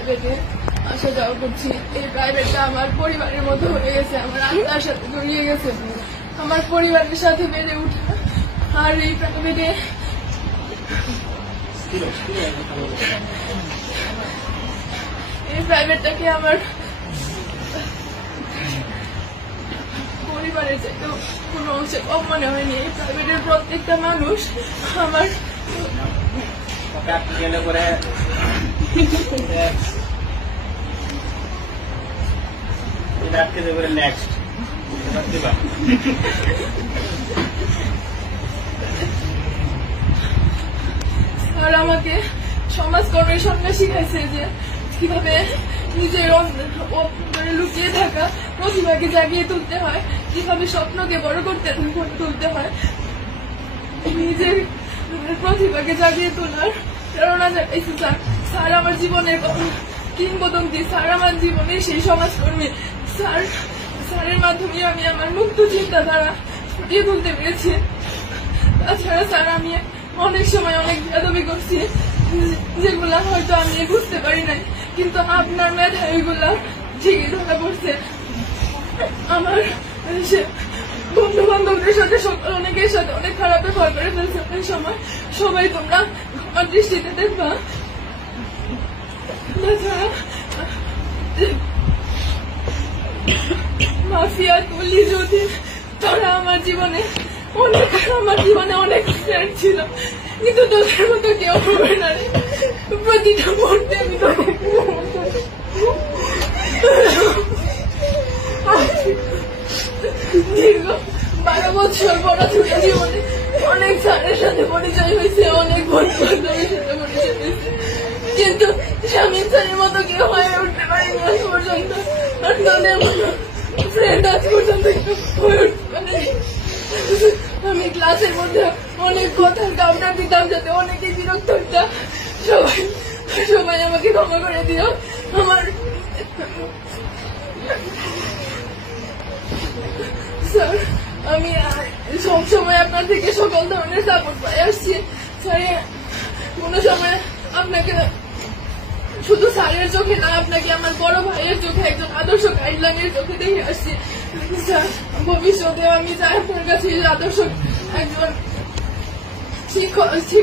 প্রাইভেটে আসা যাওয়া করছি। এই প্রাইভেটটা আমার পরিবারের মতো হয়ে গেছে, আমার আত্মার সাথে জড়িয়ে গেছে, আমার পরিবারের সাথে বেড়ে উঠা। আর এই প্রাইভেটটাকে আমার পরিবারের চাইতেও কোনো অংশে কম মনে হয়নি। এই প্রাইভেটের প্রত্যেকটা মানুষ আমার আর আমাকে সমাজকর্মের সঙ্গে শিখাইছে যে কিভাবে নিজের লুকিয়ে থাকা প্রতিভাকে জাগিয়ে তুলতে হয়, কিভাবে স্বপ্নকে বড় করতে তুলতে হয়, নিজের প্রতিভাকে জাগিয়ে তোলার প্রেরণা জাগাইছে স্যার। স্যার আমার জীবনের কিংবদন্তি, স্যার আমার জীবনের সেই সমাজকর্মী। স্যারের মাধ্যমে আমি আমার মুক্ত চিন্তাধারা ফুটিয়ে তুলতে পেরেছি। তাছাড়া স্যার আমি অনেক সময় অনেক বেয়াদবি করছি, যেগুলা হয়তো আমি বুঝতে পারি নাই, কিন্তু আপনার মেধা এগুলা ঠিকই ধরা পড়ছে। আমার বন্ধু বান্ধবদের সাথে অনেকের সাথে অনেক খারাপ ব্যবহার করে ফেলছে অনেক সময়, সবাই তোমরা আমার দৃষ্টিতে দেখবা। তাছাড়া মাফিয়া তুলি যদি তারা আমার জীবনে অনেক ফ্রেন্ড ছিল, কিন্তু তোদের মতো কেউ হবে না রে। প্রতিটা মুহূর্তে আমি দীর্ঘ 12 বছর পড়াশোনা জীবনে অনেক স্যারের সাথে পরিচয় হয়েছে, অনেক বন্ধু বান্ধবের সাথে পরিচয় হয়েছে, কিন্তু স্বামী স্যারের মতো কেউ হয়ে উঠতে পারিনি আজ পর্যন্ত। আর তোদের মতো ফ্রেন্ড আজ পর্যন্ত হয়ে উঠতে পারেনি। আমি ক্লাসের মধ্যে অনেক কথার কামড়া দিতাম যাতে অনেকে বিরক্ত হতাম। সবাই আমাকে ক্ষমা করে দিও। আমার স্যার আমি সবসময় আপনার থেকে সকল ধরনের সাপোর্ট পাই আসছি স্যার। কোনো সময় আপনাকে শুধু স্যারের চোখে না, আপনাকে আমার বড় ভাইয়ের চোখে, একজন আদর্শ গাইডলাইনের চোখে দেখে আসছি স্যার। ভবিষ্যতে আমি আপনার কাছে আদর্শ একজন শিক্ষার্থী